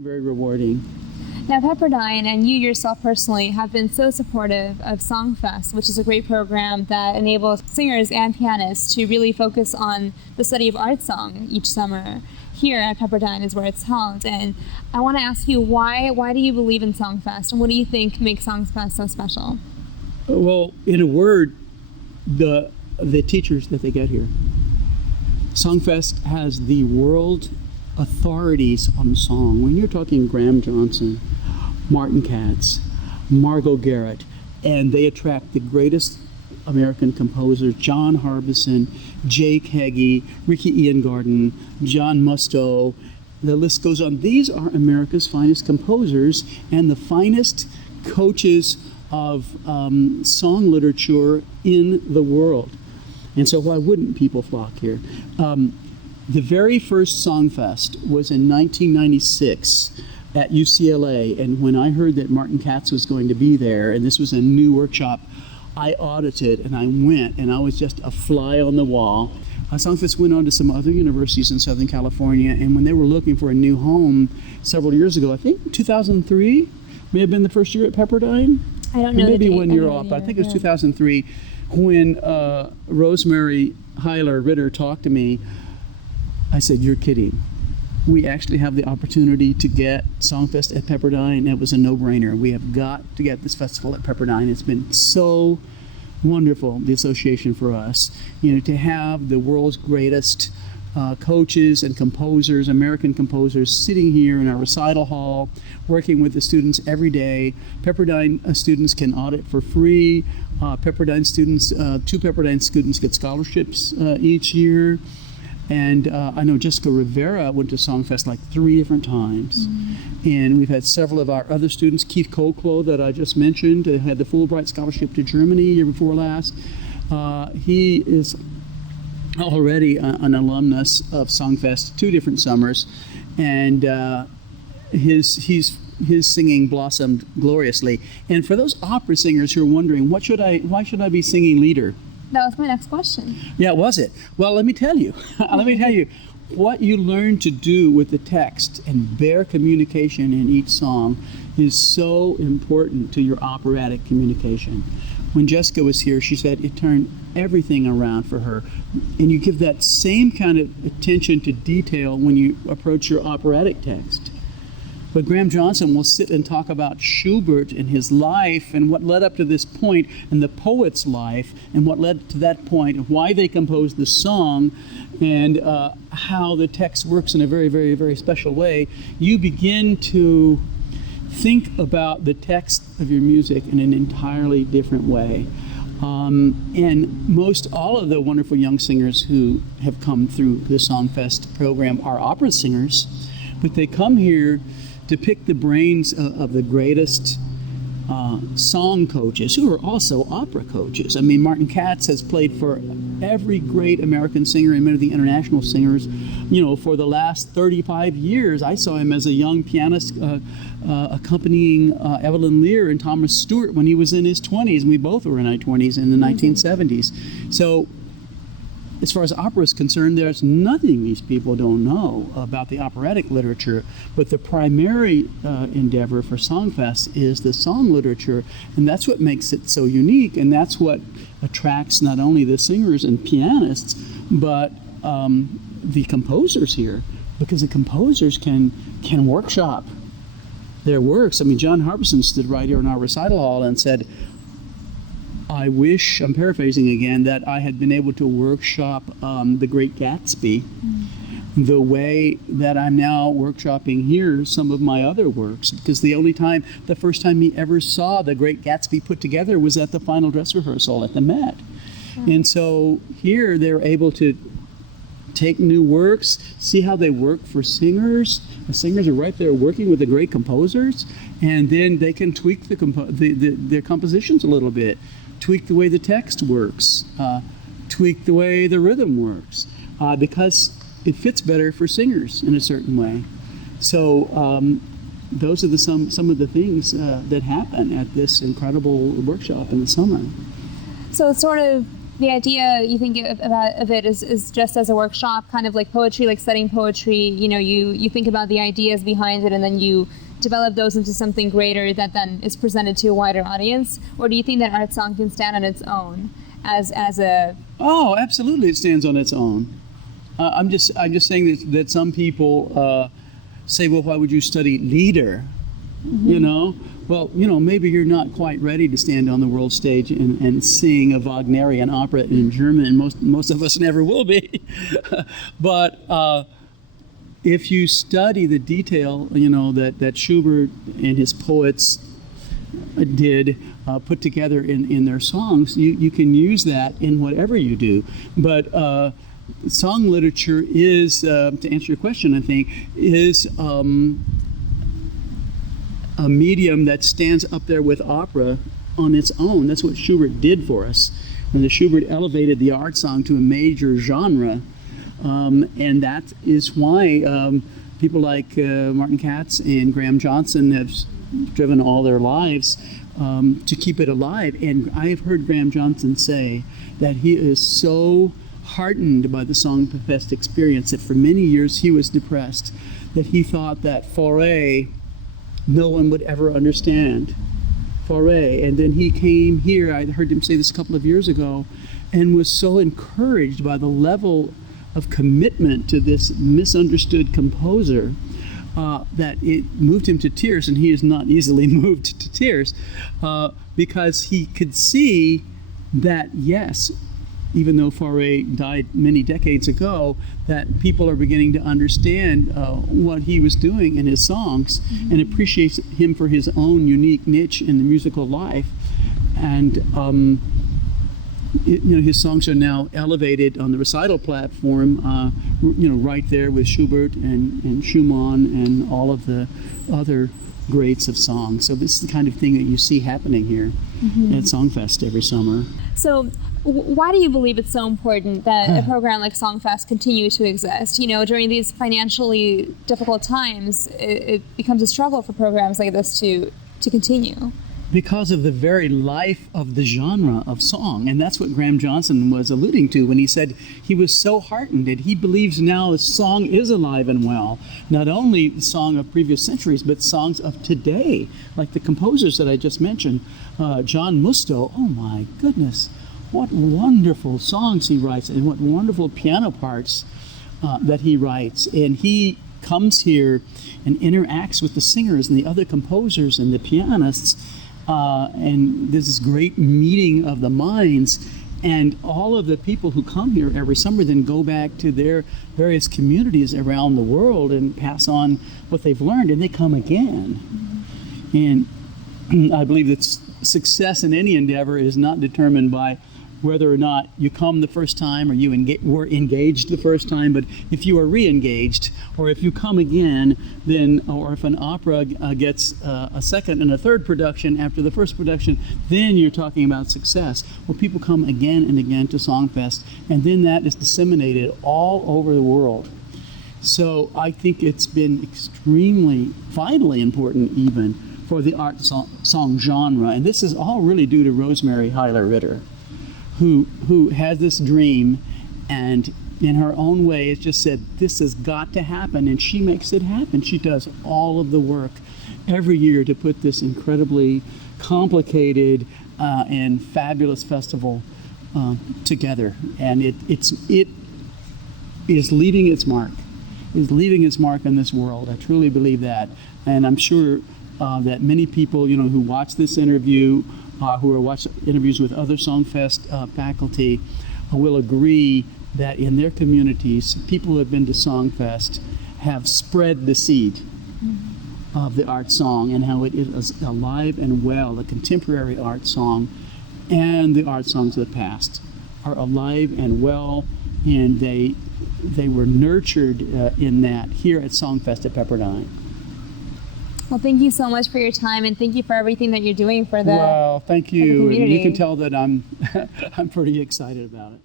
Very rewarding. Now, Pepperdine and you yourself personally have been so supportive of Songfest, which is a great program that enables singers and pianists to really focus on the study of art song each summer. Here at Pepperdine is where it's held, and I want to ask you, why do you believe in Songfest, and what do you think makes Songfest so special? Well, in a word, the teachers that they get here. Songfest has the world authorities on song. When you're talking Graham Johnson, Martin Katz, Margot Garrett, and they attract the greatest American composers, John Harbison, Jake Heggie, Ricky Ian-Garden, John Musto, the list goes on. These are America's finest composers and the finest coaches of song literature in the world. And so why wouldn't people flock here? The very first Songfest was in 1996 at UCLA, and when I heard that Martin Katz was going to be there, and this was a new workshop, I audited and I went, and I was just a fly on the wall. Songfest went on to some other universities in Southern California, and when they were looking for a new home several years ago, I think 2003 may have been the first year at Pepperdine. I don't know. Maybe 1 year off, but I think it was 2003 when Rosemary Hyler Ritter talked to me. I said, "You're kidding. We actually have the opportunity to get Songfest at Pepperdine." It was a no-brainer. We have got to get this festival at Pepperdine. It's been so wonderful, the association for us, to have the world's greatest coaches and composers, American composers, sitting here in our recital hall, working with the students every day. Pepperdine students can audit for free. Pepperdine students, 2 Pepperdine students get scholarships each year. And I know Jessica Rivera went to Songfest like 3 different times. Mm-hmm. And we've had several of our other students, Keith Colclough that I just mentioned, had the Fulbright scholarship to Germany year before last. He is already an alumnus of Songfest 2 different summers. And his singing blossomed gloriously. And for those opera singers who are wondering, why should I be singing leader? That was my next question. Yeah, was it? Well, let me tell you. What you learn to do with the text and bear communication in each song is so important to your operatic communication. When Jessica was here, she said it turned everything around for her. And you give that same kind of attention to detail when you approach your operatic text. But Graham Johnson will sit and talk about Schubert and his life and what led up to this point, and the poet's life and what led to that point, and why they composed the song, and how the text works in a very, very, very special way. You begin to think about the text of your music in an entirely different way. And most all of the wonderful young singers who have come through the Songfest program are opera singers, but they come here to pick the brains of the greatest song coaches, who are also opera coaches. I mean, Martin Katz has played for every great American singer and many of the international singers, for the last 35 years. I saw him as a young pianist accompanying Evelyn Lear and Thomas Stewart when he was in his 20s, and we both were in our 20s in the 1970s. So as far as opera is concerned, there's nothing these people don't know about the operatic literature, but the primary endeavor for Songfest is the song literature, and that's what makes it so unique, and that's what attracts not only the singers and pianists, but the composers here, because the composers can workshop their works. I mean, John Harbison stood right here in our recital hall and said, "I wish," I'm paraphrasing again, "that I had been able to workshop The Great Gatsby the way that I'm now workshopping here some of my other works." Because the first time he ever saw The Great Gatsby put together was at the final dress rehearsal at the Met. And so here they're able to take new works, see how they work for singers. The singers are right there working with the great composers, and then they can tweak their compositions a little bit. Tweak the way the text works, tweak the way the rhythm works, because it fits better for singers in a certain way. So those are some of the things that happen at this incredible workshop in the summer. So it's sort of the idea you think of it is just as a workshop, kind of like poetry, like studying poetry. You think about the ideas behind it, and then you develop those into something greater that then is presented to a wider audience? Or do you think that art song can stand on its own as a... Oh, absolutely, it stands on its own. I'm just saying that some people say, well, why would you study lieder? Well, maybe you're not quite ready to stand on the world stage and sing a Wagnerian opera in German, and most of us never will be. But if you study the detail, that Schubert and his poets did put together in their songs, you can use that in whatever you do. But song literature is, to answer your question, I think, is a medium that stands up there with opera on its own. That's what Schubert did for us. And Schubert elevated the art song to a major genre. And that is why people like Martin Katz and Graham Johnson have striven all their lives to keep it alive. And I have heard Graham Johnson say that he is so heartened by the Songfest experience that for many years he was depressed, that he thought that Fauré no one would ever understand. Fauré. And then he came here, I heard him say this a couple of years ago, and was so encouraged by the level of commitment to this misunderstood composer that it moved him to tears, and he is not easily moved to tears, because he could see that, yes, even though Fauré died many decades ago, that people are beginning to understand what he was doing in his songs, and appreciates him for his own unique niche in the musical life. And his songs are now elevated on the recital platform, right there with Schubert and Schumann and all of the other greats of song. So this is the kind of thing that you see happening here at Songfest every summer. So why do you believe it's so important that a program like Songfest continue to exist? During these financially difficult times, it becomes a struggle for programs like this to continue. Because of the very life of the genre of song. And that's what Graham Johnson was alluding to when he said he was so heartened that he believes now the song is alive and well. Not only the song of previous centuries, but songs of today, like the composers that I just mentioned. John Musto, oh my goodness, what wonderful songs he writes, and what wonderful piano parts that he writes. And he comes here and interacts with the singers and the other composers and the pianists, and there's this great meeting of the minds, and all of the people who come here every summer then go back to their various communities around the world and pass on what they've learned, and they come again. And I believe that success in any endeavor is not determined by whether or not you come the first time or you were engaged the first time, but if you are re-engaged, or if you come again, then, or if an opera gets a second and a third production after the first production, then you're talking about success. Well, people come again and again to Songfest, and then that is disseminated all over the world. So I think it's been extremely, vitally important even for the art song genre, and this is all really due to Rosemary Hyler Ritter, who has this dream, and in her own way has just said, this has got to happen, and she makes it happen. She does all of the work every year to put this incredibly complicated and fabulous festival together, and it is leaving its mark. Is leaving its mark in this world. I truly believe that, and I'm sure that many people, who watch this interview, who are watching interviews with other Songfest faculty, will agree that in their communities, people who have been to Songfest have spread the seed of the art song, and how it is alive and well. The contemporary art song and the art songs of the past are alive and well, and they were nurtured in that here at Songfest at Pepperdine. Well, thank you so much for your time, and thank you for everything that you're doing for the Well, thank you. community. And you can tell that I'm pretty excited about it.